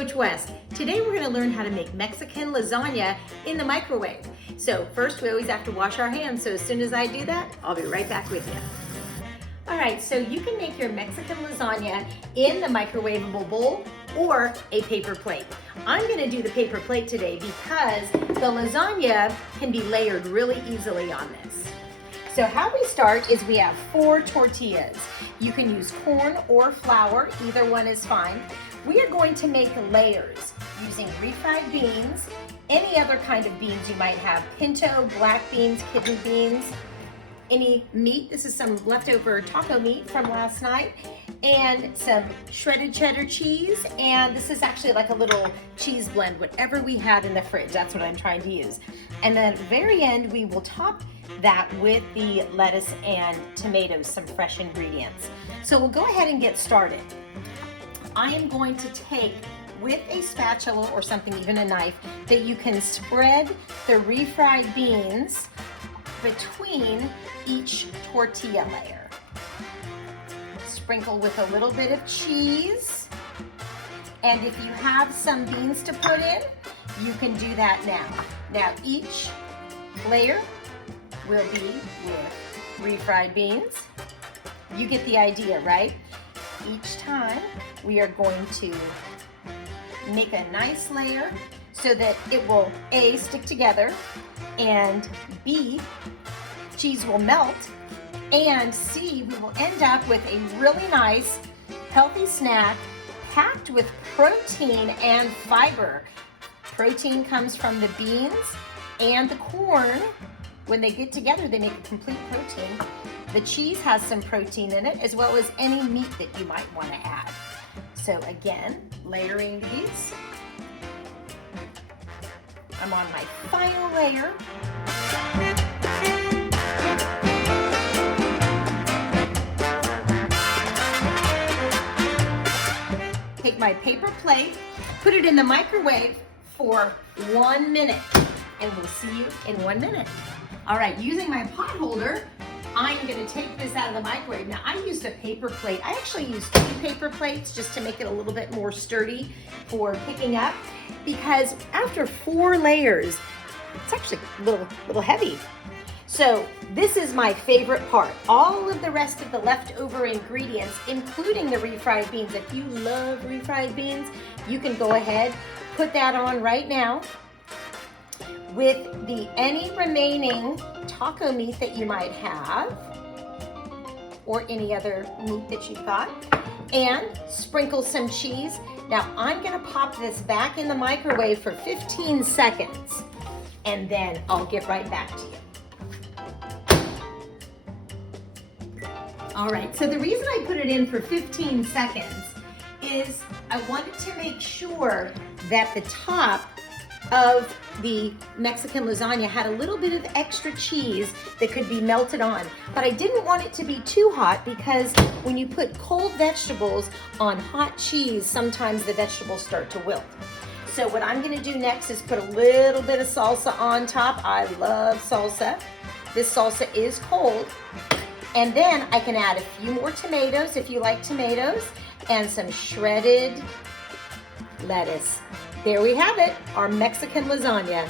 Coach West. Today we're going to learn how to make Mexican lasagna in the microwave. So first we always have to wash our hands, so as soon as I do that, I'll be right back with you. Alright, so you can make your Mexican lasagna in the microwavable bowl or a paper plate. I'm going to do the paper plate today because the lasagna can be layered really easily on this. So how we start is we have 4 tortillas. You can use corn or flour, either one is fine. We are going to make layers using refried beans, any other kind of beans you might have, pinto, black beans, kidney beans, any meat. This is some leftover taco meat from last night, and some shredded cheddar cheese, and this is actually like a little cheese blend, whatever we had in the fridge, that's what I'm trying to use. And then at the very end, we will top that with the lettuce and tomatoes, some fresh ingredients. So we'll go ahead and get started. I am going to take, with a spatula or something, even a knife, that you can spread the refried beans between each tortilla layer. Sprinkle with a little bit of cheese, and if you have some beans to put in, you can do that now. Now each layer will be with refried beans. You get the idea, right? Each time we are going to make a nice layer so that it will A, stick together, and B, cheese will melt, and C, we will end up with a really nice healthy snack packed with protein and fiber. Protein comes from the beans and the corn. When they get together, they make a complete protein. The cheese has some protein in it, as well as any meat that you might want to add. So again, layering these. I'm on my final layer. Take my paper plate, put it in the microwave for 1 minute, and we'll see you in 1 minute. All right, using my pot holder, I'm gonna take this out of the microwave. Now I used a paper plate. I actually used 2 paper plates just to make it a little bit more sturdy for picking up, because after 4 layers, it's actually a little heavy. So this is my favorite part. All of the rest of the leftover ingredients, including the refried beans. If you love refried beans, you can go ahead, put that on right now with any remaining taco meat that you might have, or any other meat that you've got, and sprinkle some cheese. Now I'm gonna pop this back in the microwave for 15 seconds, and then I'll get right back to you. All right, so the reason I put it in for 15 seconds is I wanted to make sure that the top of the Mexican lasagna had a little bit of extra cheese that could be melted on. But I didn't want it to be too hot, because when you put cold vegetables on hot cheese, sometimes the vegetables start to wilt. So what I'm gonna do next is put a little bit of salsa on top. I love salsa. This salsa is cold. And then I can add a few more tomatoes if you like tomatoes, and some shredded lettuce. There we have it, our Mexican lasagna.